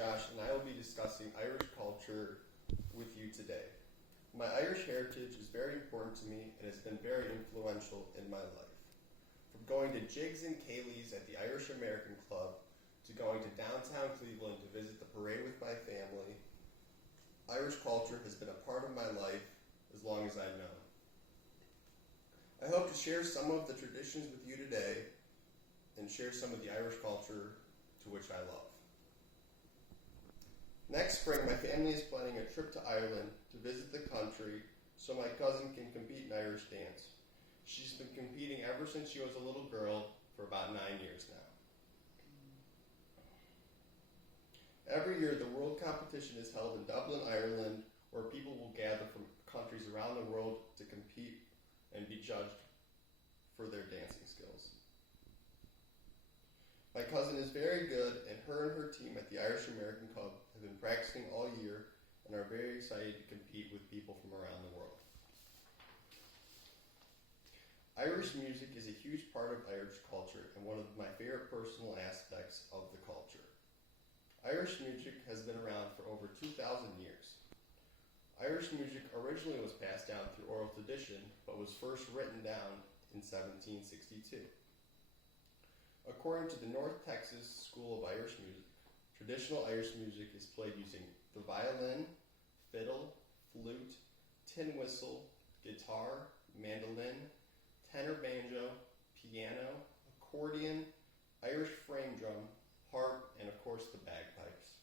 Josh, and I will be discussing Irish culture with you today. My Irish heritage is very important to me and has been very influential in my life. From going to jigs and ceilidhs at the Irish American Club to going to downtown Cleveland to visit the parade with my family, Irish culture has been a part of my life as long as I've known. I hope to share some of the traditions with you today and share some of the Irish culture to which I love. Next spring, my family is planning a trip to Ireland to visit the country so my cousin can compete in Irish dance. She's been competing ever since she was a little girl for about 9 years now. Every year, the world competition is held in Dublin, Ireland, where people will gather from countries around the world to compete and be judged for their dancing skills. My cousin is very good, and her team at the Irish American Club have been practicing all year and are very excited to compete with people from around the world. Irish music is a huge part of Irish culture and one of my favorite personal aspects of the culture. Irish music has been around for over 2,000 years. Irish music originally was passed down through oral tradition, but was first written down in 1762. According to the North Texas School of Irish Music, traditional Irish music is played using the violin, fiddle, flute, tin whistle, guitar, mandolin, tenor banjo, piano, accordion, Irish frame drum, harp, and of course the bagpipes.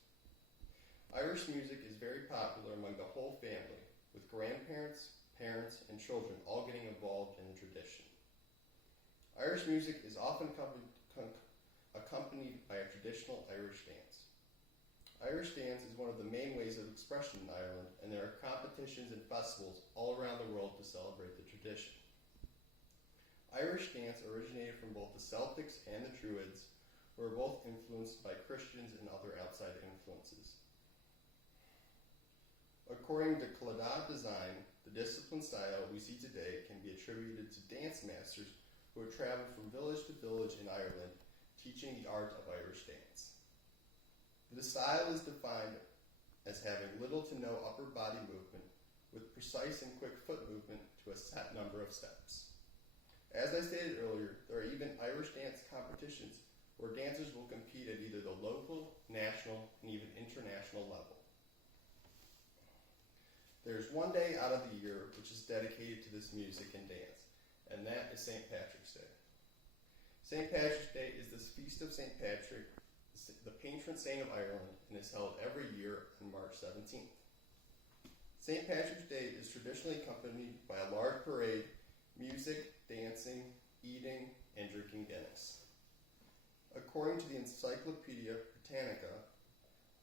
Irish music is very popular among the whole family, with grandparents, parents, and children all getting involved in the tradition. Irish music is often accompanied by a traditional Irish dance. Irish dance is one of the main ways of expression in Ireland, and there are competitions and festivals all around the world to celebrate the tradition. Irish dance originated from both the Celtics and the Druids, who were both influenced by Christians and other outside influences. According to Claddagh Design, the discipline style we see today can be attributed to dance masters who would travel from village to village in Ireland, teaching the art of Irish dance. The style is defined as having little to no upper body movement, with precise and quick foot movement to a set number of steps. As I stated earlier, there are even Irish dance competitions where dancers will compete at either the local, national, and even international level. There's one day out of the year which is dedicated to this music and dance, and that is St. Patrick's Day. St. Patrick's Day is the feast of St. Patrick, the patron saint of Ireland, and is held every year on March 17th. St. Patrick's Day is traditionally accompanied by a large parade, music, dancing, eating, and drinking Guinness. According to the Encyclopedia Britannica,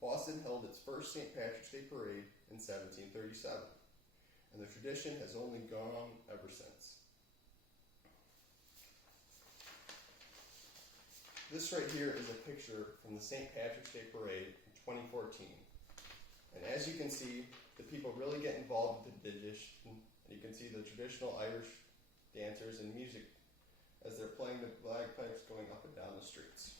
Boston held its first St. Patrick's Day parade in 1737, and the tradition has only gone on ever since. This right here is a picture from the St. Patrick's Day parade in 2014. And as you can see, the people really get involved with the tradition, and you can see the traditional Irish dancers and music as they're playing the bagpipes going up and down the streets.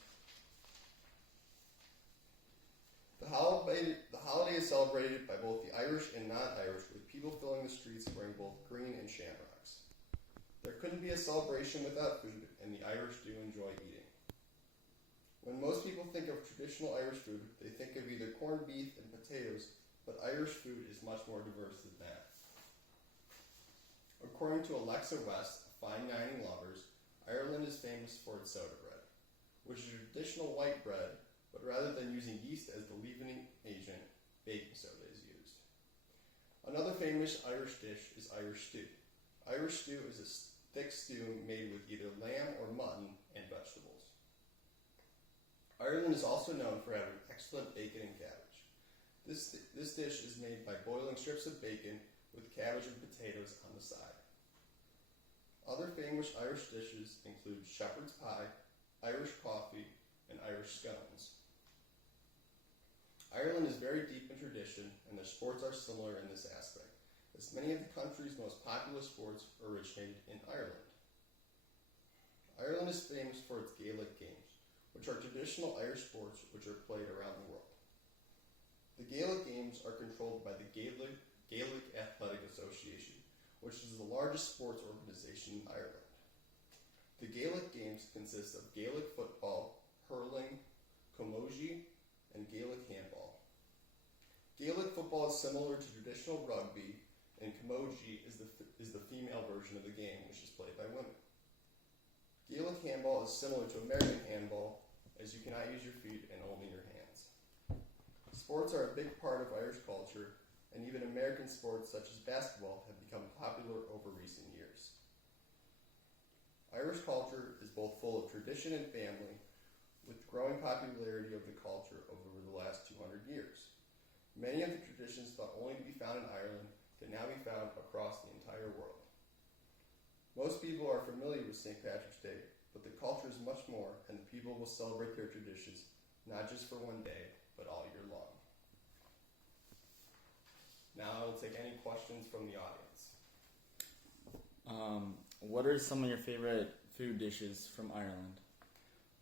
The holiday is celebrated by both the Irish and non-Irish, with people filling the streets wearing both green and shamrocks. There couldn't be a celebration without food, and the Irish do enjoy eating. When most people think of traditional Irish food, they think of either corned beef and potatoes, but Irish food is much more diverse than that. According to Alexa West of Fine Dining Lovers, Ireland is famous for its soda bread, which is traditional white bread, but rather than using yeast as the leavening agent, baking soda is used. Another famous Irish dish is Irish stew. Irish stew is a thick stew made with either lamb or mutton and vegetables. Ireland is also known for having excellent bacon and cabbage. This dish is made by boiling strips of bacon with cabbage and potatoes on the side. Other famous Irish dishes include shepherd's pie, Irish coffee, and Irish scones. Ireland is very deep in tradition, and their sports are similar in this aspect, as many of the country's most popular sports originated in Ireland. Ireland is famous for its Gaelic games, which are traditional Irish sports which are played around the world. The Gaelic Games are controlled by the Gaelic Athletic Association, which is the largest sports organization in Ireland. The Gaelic Games consist of Gaelic football, hurling, camogie, and Gaelic handball. Gaelic football is similar to traditional rugby, and camogie is the female version of the game, which is played by women. Gaelic handball is similar to American handball, as you cannot use your feet and only your hands. Sports are a big part of Irish culture, and even American sports such as basketball have become popular over recent years. Irish culture is both full of tradition and family, with growing popularity of the culture over the last 200 years. Many of the traditions thought only to be found in Ireland can now be found across the entire world. Most people are familiar with St. Patrick's Day, but the culture is much more, and the people will celebrate their traditions not just for one day, but all year long. Now I will take any questions from the audience. What are some of your favorite food dishes from Ireland?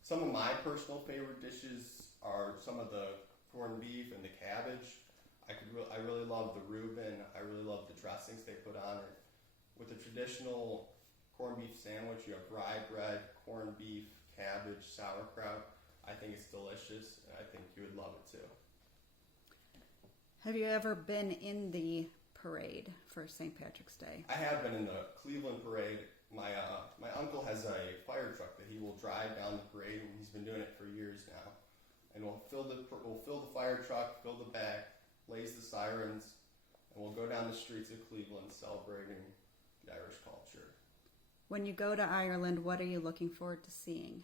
Some of my personal favorite dishes are some of the corned beef and the cabbage. I really love the Reuben. I really love the dressings they put on it. With the traditional corned beef sandwich, you have rye bread, corned beef, cabbage, sauerkraut. I think it's delicious, and I think you would love it too. Have you ever been in the parade for St. Patrick's Day? I have been in the Cleveland parade. My uncle has a fire truck that he will drive down the parade, and he's been doing it for years now. And we'll fill the fire truck, fill the back, blaze the sirens, and we'll go down the streets of Cleveland celebrating the Irish culture. When you go to Ireland, what are you looking forward to seeing?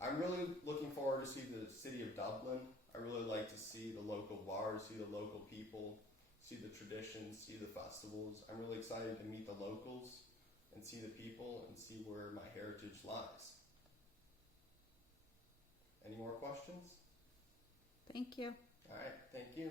I'm really looking forward to see the city of Dublin. I really like to see the local bars, see the local people, see the traditions, see the festivals. I'm really excited to meet the locals and see the people and see where my heritage lies. Any more questions? Thank you. All right, thank you.